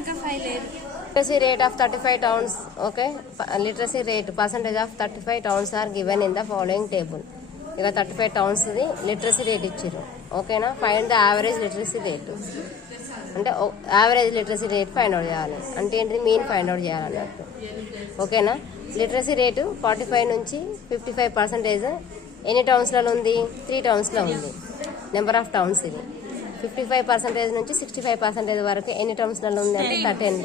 Literacy rate of 35 towns. Okay, literacy rate percentage of 35 towns are given in the following table. ఇక 35 towns the literacy rate ఇచ్చారు. ఓకేనా, find the average literacy rate అంటే average literacy rate find out చేయాలి. అంటే ఏంటిది, mean find out చేయాలన్నట్టు. ఓకేనా, literacy rate 45 నుంచి 55% ఎన్ని టౌన్స్లలో ఉంది? 3 టౌన్స్లో ఉంది. నెంబర్ ఆఫ్ టౌన్స్ ఇది. 55% నుంచి 65% వరకు ఎన్ని టౌన్స్లలో ఉంది అంటే 13.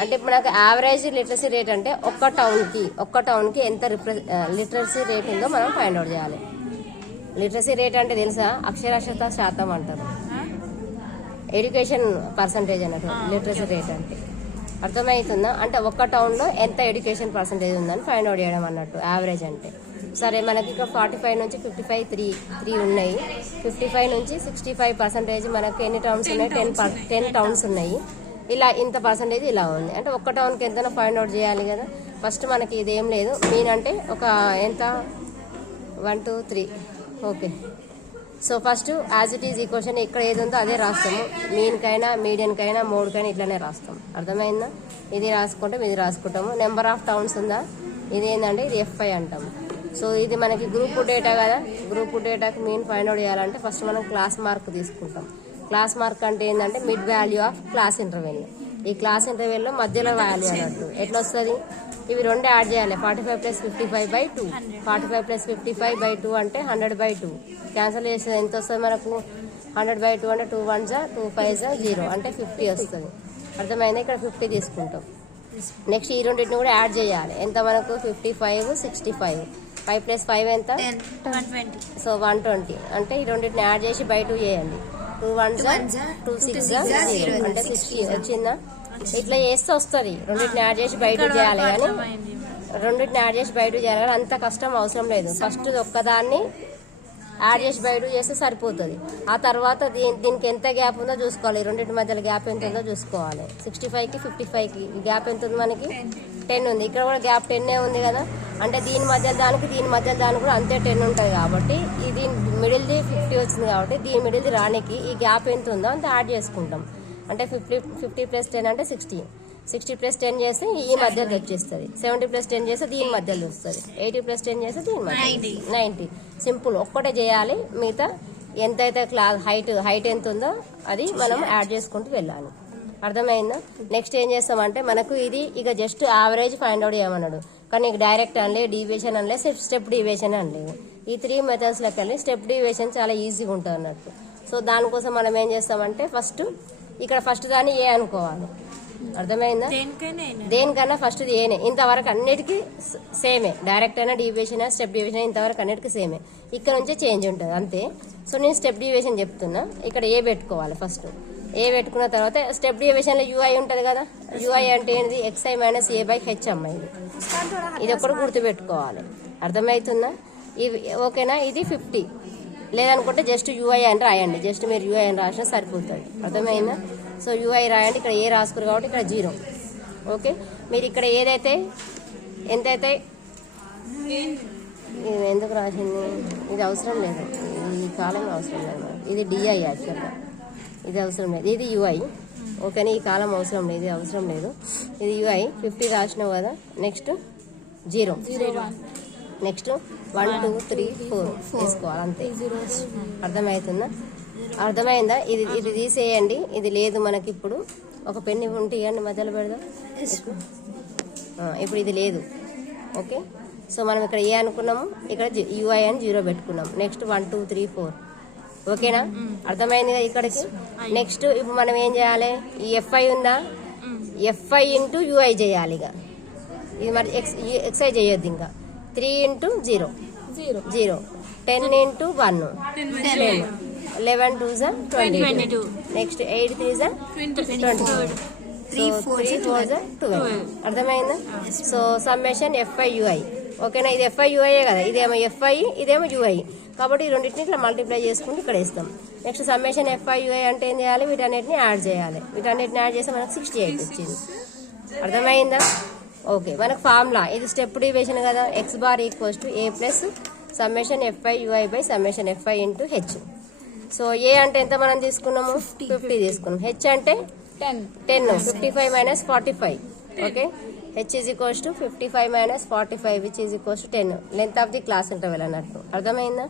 అంటే ఇప్పుడు నాకు యావరేజ్ లిటరసీ రేట్ అంటే ఒక్క టౌన్కి ఎంత లిటరసీ రేట్ ఉందో మనం ఫైండ్ అవుట్ చేయాలి. లిటరసీ రేట్ అంటే తెలుసా, అక్షరాస్యత శాతం అంటారు. ఎడ్యుకేషన్ పర్సంటేజ్ అన్నట్టు లిటరసీ రేట్ అంటే. అర్థమవుతుందా? అంటే ఒక్క టౌన్లో ఎంత ఎడ్యుకేషన్ పర్సంటేజ్ ఉందని ఫైండ్ అవుట్ చేయడం అన్నట్టు యావరేజ్ అంటే. సరే, మనకి ఇక్కడ 45 నుంచి 55 3 ఉన్నాయి. 55 నుంచి 65% మనకు ఎన్ని టౌన్స్ ఉన్నాయి? 10 టౌన్స్ ఉన్నాయి. ఇలా ఇంత పర్సంటేజ్ ఇలా ఉంది. అంటే ఒక్క టౌన్కి ఎంతైనా ఫైండ్ అవుట్ చేయాలి కదా. ఫస్ట్ మనకి ఇదేం లేదు, మీన్ అంటే ఒక ఎంత 1 2 3. Okay, so first as it is equation ఇక్కడ ఏది ఉందో అదే రాస్తాము. మీన్కైనా మీడియన్కైనా మోడ్కైనా ఇట్లానే రాస్తాం. అర్థమైందా? ఇది రాసుకుంటాం, ఇది రాసుకుంటాము. నెంబర్ ఆఫ్ టౌన్స్ ఉందా, ఇది ఏంటంటే ఇది FI అంటాము. సో ఇది మనకి గ్రూప్ డేటా కదా. గ్రూప్ డేటాకి మీన్ ఫైండ్ అవుట్ చేయాలంటే ఫస్ట్ మనం క్లాస్ మార్క్ తీసుకుంటాం. క్లాస్ మార్క్ అంటే ఏంటంటే mid value of class interval. ఈ క్లాస్ ఇంటర్వెల్లో మధ్యలో వాల్యూ అన్నట్టు. ఎట్లా వస్తుంది? ఇవి రెండు యాడ్ చేయాలి. 45 + 55/2. 45 + 55/2 అంటే 100/2. క్యాన్సిల్ చేస్తే ఎంత వస్తుంది మనకు? 100/2 అంటే 2 1s 2 5s 0 అంటే 50 వస్తుంది. అర్థమైందా? ఇక్కడ 50 తీసుకుంటాం. నెక్స్ట్ ఈ రెండింటిని కూడా యాడ్ చేయాలి. ఎంత మనకు? 55 65. 5 + 5 ఎంత? 120. సో 120 అంటే ఈ రెండింటిని యాడ్ చేసి బై 2 చేయండి. 2 1s 2 6s 0 అంటే 60 వచ్చిందా? ఇట్లా చేస్తే వస్తుంది. రెండింటిని యాడ్ చేసి బయట చేయాలి కానీ అంత కష్టం అవసరం లేదు. ఫస్ట్ ఒక్కదాన్ని యాడ్ చేసి బయట చేస్తే సరిపోతుంది. ఆ తర్వాత దీనికి ఎంత గ్యాప్ ఉందో చూసుకోవాలి. రెండింటి మధ్యలో గ్యాప్ ఎంత ఉందో చూసుకోవాలి. 65కి 55కి గ్యాప్ ఎంత ఉంది మనకి? 10 ఉంది. ఇక్కడ కూడా గ్యాప్ 10 ఉంది కదా. అంటే దీని మధ్య దానికి కూడా అంతే 10 ఉంటుంది. కాబట్టి ఇది మిడిల్ది 50 వచ్చింది కాబట్టి దీని మిడిల్ది రానికి ఈ గ్యాప్ ఎంత ఉందో అంత యాడ్ చేసుకుంటాం. అంటే 50 + 10 అంటే 60. 60 + 10 చేస్తే ఈ మధ్యలో వచ్చేస్తుంది. 70 + 10 చేస్తే దీని మధ్యలో వస్తుంది. 80 + 10 చేస్తే దీని మధ్య 90. సింపుల్, ఒక్కటే చేయాలి. మిగతా ఎంతైతే క్లాస్ హైట్ ఎంత ఉందో అది మనం యాడ్ చేసుకుంటూ వెళ్ళాలి. అర్థమైందా? నెక్స్ట్ ఏం చేస్తామంటే మనకు ఇది ఇక జస్ట్ యావరేజ్ ఫైండ్ అవుట్ చేయమన్నాడు. కానీ డైరెక్ట్ అనలే, డీవియేషన్ అనలే, స్టెప్ డీవియేషన్ అనలేదు. ఈ 3 మెథడ్స్లోకి వెళ్ళి స్టెప్ డీవియేషన్ చాలా ఈజీగా ఉంటుంది అన్నట్టు. సో దానికోసం మనం ఏం చేస్తామంటే ఫస్ట్ దాన్ని ఏ అనుకోవాలి. అర్థమైందా? దేనికన్నా ఫస్ట్ ఏనే. ఇంతవరకు అన్నిటికీ సేమే. డైరెక్ట్ అయినా డీవియేషన్ అయినా స్టెప్ డీవియేషన్ ఇంతవరకు అన్నిటికీ సేమే. ఇక్కడ నుంచే చేంజ్ ఉంటుంది అంతే. సో నేను స్టెప్ డీవియేషన్ చెప్తున్నా. ఇక్కడ ఏ పెట్టుకోవాలి. ఫస్ట్ ఏ పెట్టుకున్న తర్వాత స్టెప్ డీవియేషన్లో UI ఉంటుంది కదా. UI అంటే ఏంటిది? XI - A/H అమ్మాయి. ఇది ఒక్కటి గుర్తుపెట్టుకోవాలి. అర్థమవుతుందా? ఇవి ఓకేనా? ఇది 50. లేదనుకుంటే జస్ట్ UI అని రాయండి. జస్ట్ మీరు UI అని రాసినా సరిపోతుంది. అర్థమైందా? సో UI రాయండి. ఇక్కడ ఏ రాసుకురు కాబట్టి ఇక్కడ 0. ఓకే, మీరు ఇక్కడ ఏదైతే ఎంతైతే ఎందుకు రాసింది ఇది అవసరం లేదు. ఈ కాలం అవసరం లేదు. ఇది DI యాక్చువల్గా. ఇది అవసరం లేదు. ఇది UI. ఓకేనా? ఈ కాలం అవసరం లేదు, ఇది అవసరం లేదు. ఇది UI 50 రాసినావు కదా. నెక్స్ట్ 0. నెక్స్ట్ 1 2 3 4 తీసుకోవాలి అంతే. అర్థమైందా? ఇది తీసేయండి. ఇది లేదు మనకి. ఇప్పుడు ఒక పెన్ను ఉంటే ఇవ్వండి, మధ్యలో పెడదాం. ఇప్పుడు ఇది లేదు. ఓకే, సో మనం ఇక్కడ ఏ అనుకున్నాము? ఇక్కడ UI అని 0 పెట్టుకున్నాం. నెక్స్ట్ 1 2 3 4. ఓకేనా? అర్థమైంది కదా ఇక్కడికి. నెక్స్ట్ ఇప్పుడు మనం ఏం చేయాలి? ఈ FI ఉందా? FI × UI చేయాలి. ఇక ఇది మరి XI చేయొద్దు. ఇంకా 3 × 0 0. 10 × 1 10. 11 2s 22. Next 8 3s 22. 3 4s 12. అర్థమైందా? So summation FI UI. ఓకేనా? ఇది FI UI కదా. ఇదేమో FI, ఇదేమో UI. కాబట్టి ఈ రెండింటిని ఇట్లా మల్టిప్లై చేసుకుంటూ ఇక్కడ ఇస్తాం. నెక్స్ట్ సమ్మేషన్ FI UI అంటే ఏం చేయాలి? వీటన్నిటిని యాడ్ చేయాలి. వీటన్నిటిని యాడ్ చేస్తే మనకు 68 వచ్చింది. అర్థమైందా? ఓకే, మనకు ఫార్ములా ఇది స్టెప్ డీవియేషన్ కదా. X bar equals to A plus summation FI UI by summation FI × H. So A అంటే ఎంత మనం తీసుకున్నాము? 50 తీసుకున్నాం. H అంటే 10 55 minus 45 okay h is equals to 55 minus 45 which is equals to 10 length of the class interval అన్నట్టు అర్థమైందా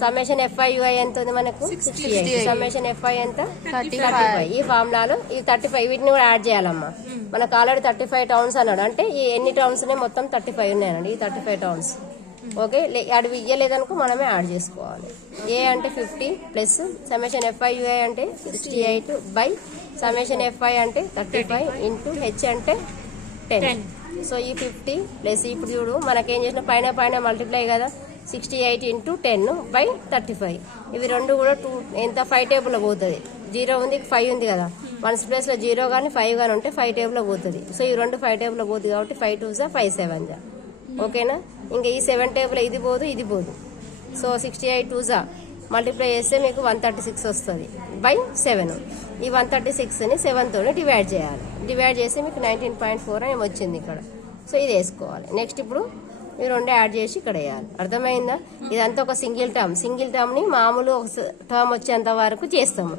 summation fi ui ఎంత ఉంది మనకు 68 సమ్మేషన్ fi ఎంత 35 ఈ ఫార్ములాలో ఈ 35 వీటిని కూడా యాడ్ చేయాలమ్మా మనకు ఆల్రెడీ 35 టౌన్స్ అన్నాడు అంటే ఈ ఎన్ని టౌన్స్ ఉన్నాయి మొత్తం 35 ఉన్నాయండి ఈ 35 టౌన్స్ ఓకే అవి ఇయ్యలేదనుకో మనమే యాడ్ చేసుకోవాలి ఏ అంటే 50 ప్లస్ సమ్మేషన్ fi ui అంటే 68 బై సమ్మేషన్ fi అంటే 35 ఇంటూ హెచ్ అంటే 10 సో ఈ 50 ప్లస్ ఇప్పుడు చూడు మనకేం చేసిన పైన పైన మల్టిప్లై కదా 68 ఇంటూ 10 బై 35 ఇవి రెండు కూడా 2 ఎంత 5 టేబుల్లో పోతుంది 0 ఉంది 5 ఉంది కదా 1 ప్లేస్లో 0 కానీ 5 కానీ ఉంటే 5 టేబుల్లో పోతుంది సో ఈ రెండు 5 టేబుల్లో పోతుంది కాబట్టి 5 2 జా 5 7 జా ఓకేనా ఇంకా ఈ 7 టేబుల్ ఇది పోదు ఇది పోదు సో 68 2 జా మల్టిప్లై చేస్తే మీకు 136 వస్తుంది బై 7 ఈ 136ని 7తో డివైడ్ చేయాలి డివైడ్ చేస్తే మీకు 19.4 అని వచ్చింది ఇక్కడ సో ఇది వేసుకోవాలి నెక్స్ట్ ఇప్పుడు ఈ రెండు యాడ్ చేసి ఇక్కడ వేయాలి అర్థమైందా ఇదంతా ఒక సింగిల్ టర్మ్ని మామూలు ఒక టర్మ్ వచ్చేంత వరకు చేస్తాము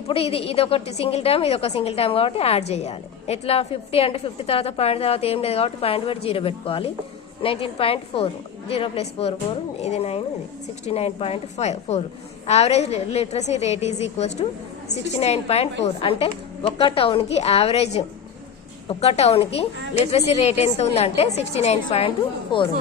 ఇప్పుడు ఇది ఒక సింగిల్ టర్మ్ ఇది ఒక సింగిల్ టర్మ్ కాబట్టి యాడ్ చేయాలి ఎట్లా 50 అంటే 50 తర్వాత పాయింట్ తర్వాత ఏం లేదు కాబట్టి పాయింట్ పెట్టి 0 పెట్టుకోవాలి 19.4 0 ప్లస్ 4 ఇది 9 ఇది 69.4 average literacy rate is equals to 69.4 అంటే ఒక టౌన్కి యావరేజ్ ఒక టౌన్కి లిటరసీ రేట్ ఎంత ఉందంటే 69.4